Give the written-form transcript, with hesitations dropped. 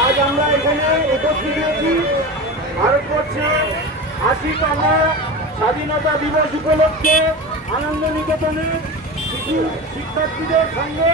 আজ আমরা এখানে উপস্থিত হয়েছি ভারতবর্ষে ৮০তম স্বাধীনতা দিবস উপলক্ষে আনন্দ নিকেতনে শিশু শিক্ষার্থীদের সঙ্গে